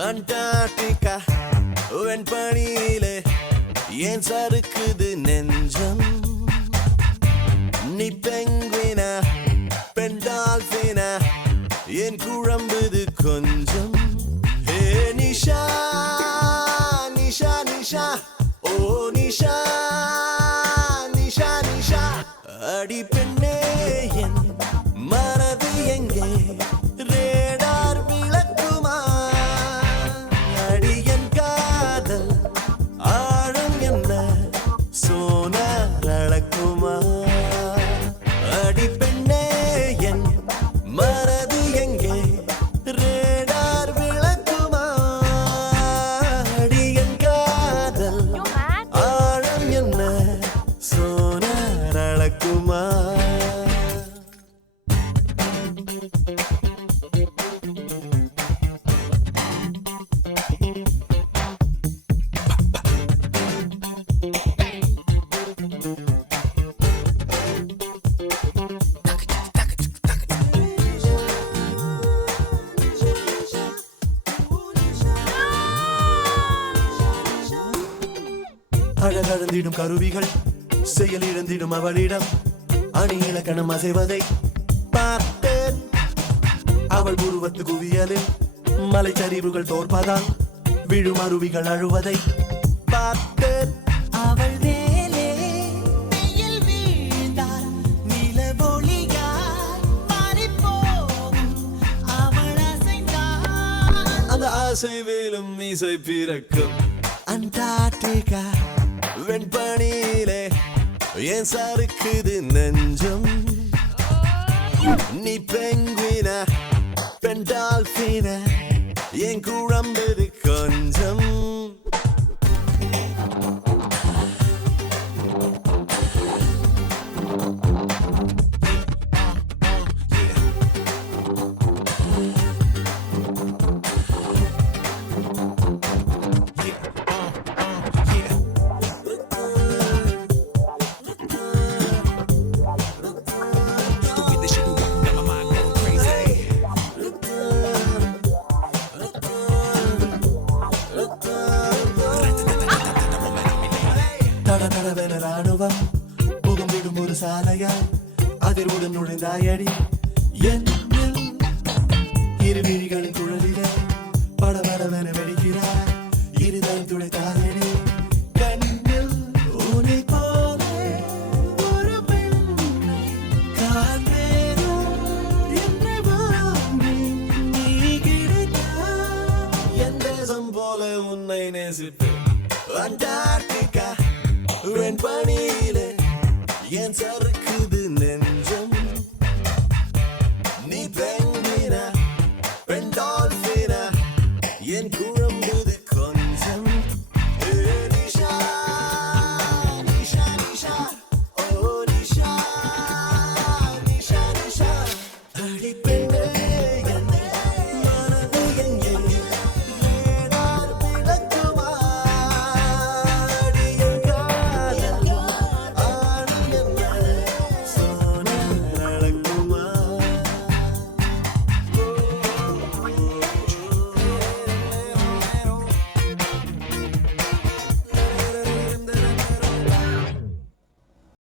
Antarctica வெண்பனியிலே ஏன் சறுக்குது நெஞ்சம் நீ பெங்குவினா பெண் டால்பினா ஏன் குழம்புது கொஞ்சம் ஹே நிஷா நிஷா நிஷா ஓ நிஷா நிஷா நிஷா அடி பெண்ணே என் மனது எங்கே ரேடார் விளக்குமா அடியன் காதல் ஆழம் என்ன சோனார் அளக்குமா அடி பெண்ணே என் மனது எங்கே ரேடார் விளக்குமா அடியன் காதல் ஆழம் என்ன சோனார் அளக்குமா அழகழந்திடும் கருவிகள் செயல் இழந்திடும் அவளிடம் அணி இலக்கணம் அசைவதை பார்த்தேன் அவள் உருவத்து குவியலில் மலைச்சரிவுகள் தோற்பதால் விழும் அருவிகள் அழுவதை பார்த்தேன் அவள் மேலே வெயில் வீழ்ந்தால் நிலவொளியாய் மாறிப்போகும் அவள் அசைந்தால் அந்த ஆசை வேலும் மீசை பிறக்கும் அண்டார்டிகா வெண்பனியிலே ஏன் சறுக்குது நெஞ்சம் நீ பெங்குவினா பெண் டால்பினா ஏன் குழம்புது கொஞ்சம் தடதடவென ராணுவம் புகுந்திடும் ஒரு சாலையால் அதிர்வுடன் நுழைந்தாயடி என்னில் இரு விழிகளின் குழலிலே படபடவென வெடிக்கிறாய் இருதயம் துடைத்தாயடி கண்ணில் உன்னை போலே ஒரு பெண்ணை காண்பேனோ என்று வாங்கி நீ கிடைத்தாய் என் தேசம் போல உன்னை நேசிப்பேன் அண்டார்டிகா வெண்பனியிலே ஏன் சறு